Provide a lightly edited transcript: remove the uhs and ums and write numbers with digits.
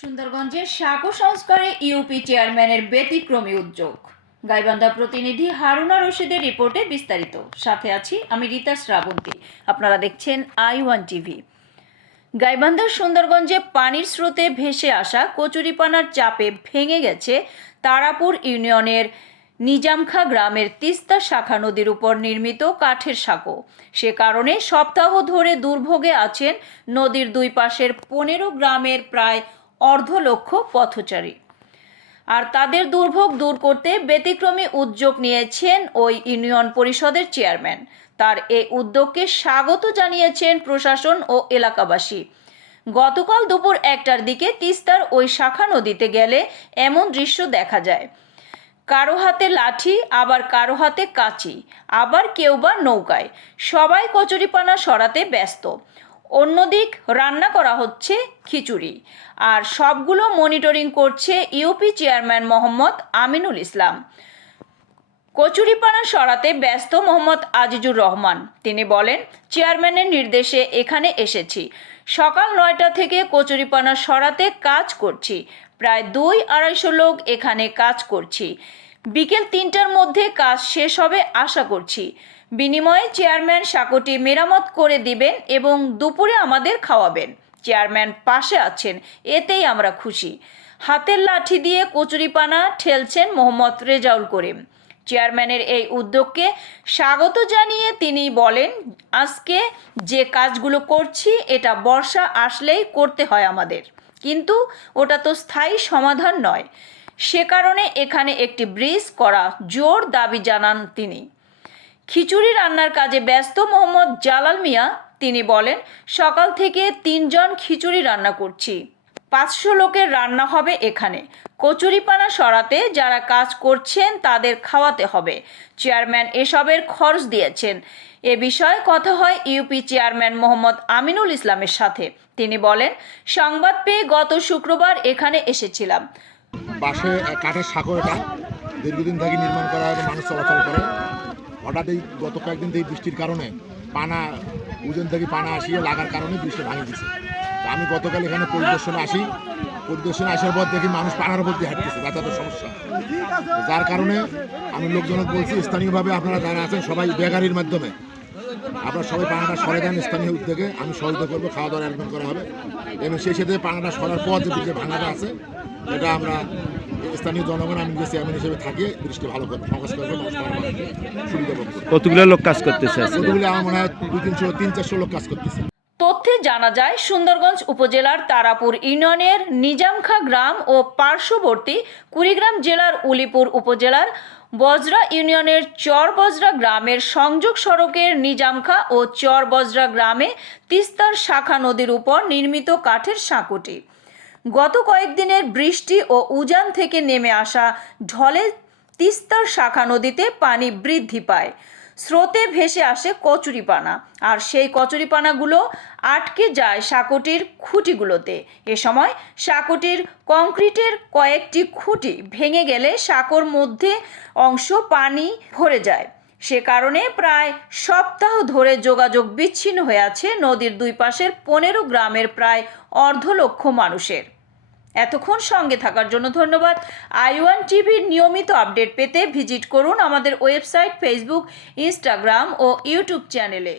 সুন্দরগঞ্জের সাঁকো সংস্কারে ইউপি চেয়ারম্যানের ব্যতিক্রমী উদ্যোগ। গাইবান্ধা প্রতিনিধি হারুনা রশিদের রিপোর্টে বিস্তারিত। সাথে আছি আমি রীতা শ্রাবন্তী। আপনারা দেখছেন i1 টিভি। গাইবান্ধার সুন্দরগঞ্জে পানির স্রোতে ভেসে আসা কচুরিপানার চাপে ভেঙে গেছে তারাপুর ইউনিয়নের নিজামখা গ্রামের তিস্তা শাখা নদীর উপর নির্মিত কাঠের সাঁকো। সে কারণে সপ্তাহ ধরে দুর্ভোগে আছেন নদীর দুই পাশের 15 গ্রামের প্রায় অর্ধ লক্ষ পথচারী। আর তাদের দুর্ভোগ দূর করতে ব্যতিক্রমী উদ্যোগ নিয়েছেন ওই ইউনিয়ন পরিষদের চেয়ারম্যান। তার এই উদ্যোগকে স্বাগত জানিয়েছেন প্রশাসন ও এলাকাবাসী। গতকাল দুপুর 1টার দিকে তিস্তার ওই শাখা নদীতে গেলে এমন দৃশ্য দেখা যায়। কারো হাতে লাঠি, আবার কারো হাতে কাঁচি, আবার কেউ বা নৌকায়। সবাই কচুরিপানা সরাতে ব্যস্ত। অন্যদিক রান্না করা হচ্ছে খিচুড়ি, আর সবগুলো মনিটরিং করছে ইউপি চেয়ারম্যান মোহাম্মদ আমিনুল ইসলাম। কচুরিপানা সরাতে ব্যস্ত মোহাম্মদ আজিজুর রহমান। তিনি বলেন, চেয়ারম্যানের নির্দেশে এখানে এসেছি। সকাল 9টা থেকে কচুরিপানা সরাতে কাজ করছি। প্রায় 200-250 লোক এখানে কাজ করছি। বিকেল 3টার মধ্যে কাজ শেষ হবে আশা করছি। বিনিময়ে চেয়ারম্যান সাঁকোটি মেরামত করে দিবেন এবং দুপুরে আমাদের খাওয়াবেন। চেয়ারম্যান পাশে আছেন, এতেই আমরা খুশি। হাতের লাঠি দিয়ে কচুরিপানা ঠেলছেন মোহাম্মদ রেজাউল করিম। চেয়ারম্যানের এই উদ্যোগকে স্বাগত জানিয়ে তিনি বলেন, আজকে যে কাজগুলো করছি এটা বর্ষা আসলেই করতে হয় আমাদের, কিন্তু ওটা তো স্থায়ী সমাধান নয়। সে কারণে এখানে একটি ব্রিজ করা জোর দাবি জানান তিনি। খিচুড়ি রান্নার কাজে ব্যস্ত মোহাম্মদ জালাল মিয়া। তিনি বলেন, সকাল থেকে 3 জন খিচুড়ি রান্না করছি। 500 লোকের রান্না হবে এখানে। কচুরিপানা সরাতে যারা কাজ করছেন তাদের খাওয়াতে হবে। চেয়ারম্যান এসবের খরচ দিয়েছেন। এ বিষয়ে কথা হয় ইউপি চেয়ারম্যান মোহাম্মদ আমিনুল ইসলামের সাথে। তিনি বলেন, সংবাদ পেয়ে গত শুক্রবার এখানে এসেছিলাম। পাশে কাঠের সাঁকো, এটা দীর্ঘদিন থেকে নির্মাণ করা হয়, মানুষ চলাচল করে। হঠাৎ এই গত কয়েকদিন থেকে বৃষ্টির কারণে পানা উজন থেকে পানা আসিয়ে লাগার কারণে বৃষ্টি ভাঙে দিচ্ছে। তো আমি গতকাল এখানে পরিদর্শনে আসার পর দেখি মানুষ পানার উপর দিয়ে হাঁটতেছে, যাতায়াতের সমস্যা। যার কারণে আমি লোকজনকে বলছি, স্থানীয়ভাবে আপনারা যারা আছেন সবাই বেগারির মাধ্যমে আপনারা সবাই পানাটা সরে দেন। স্থানীয় উদ্যোগে আমি সহযোগিতা করবো, খাওয়া দাওয়ার আয়োজন করা হবে এবং সেই সাথে পানাটা সরার পর যে ভাঙাটা আছে এটা আমরা স্থানীয় জনগণ, আমি যে চেয়ারম্যান হিসেবে থাকি, দৃষ্টি ভালো করবো, ফোকাস করবো, সুবিধা করবো। কতগুলো লোক কাজ করতেছে? কতগুলো আমার মনে হয় 200-300-400 লোক কাজ করতেছে। তথ্যে জানা যায়, সুন্দরগঞ্জ উপজেলার তারাপুর ইউনিয়নের নিজামখা গ্রাম ও পার্শ্ববর্তী কুড়িগ্রাম জেলার উলিপুর উপজেলার বজরা ইউনিয়নের চরবজরা গ্রামের সংযোগ সড়কের নিজামখা ও চরবজরা গ্রামে তিস্তার শাখা নদীর উপর নির্মিত কাঠের সাঁকোটি গত কয়েকদিনের বৃষ্টি ও উজান থেকে নেমে আসা ঢলে তিস্তার শাখা নদীতে পানি বৃদ্ধি পায়। স্রোতে ভেসে আসে কচুরিপানা, আর সেই কচুরিপানাগুলো আটকে যায় সাঁকোটির খুঁটিগুলোতে। এ সময় সাঁকোটির কংক্রিটের কয়েকটি খুঁটি ভেঙে গেলে সাঁকোর মধ্যে অংশ পানি ভরে যায়। সে কারণে প্রায় সপ্তাহ ধরে যোগাযোগ বিচ্ছিন্ন হয়ে আছে নদীর দুই পাশের 15 গ্রামের প্রায় অর্ধ লক্ষ মানুষের। এতক্ষণ সঙ্গে থাকার জন্য ধন্যবাদ। i1 টিভির নিয়মিত আপডেট পেতে ভিজিট করুন আমাদের ওয়েবসাইট, ফেসবুক, ইনস্টাগ্রাম ও ইউটিউব চ্যানেলে।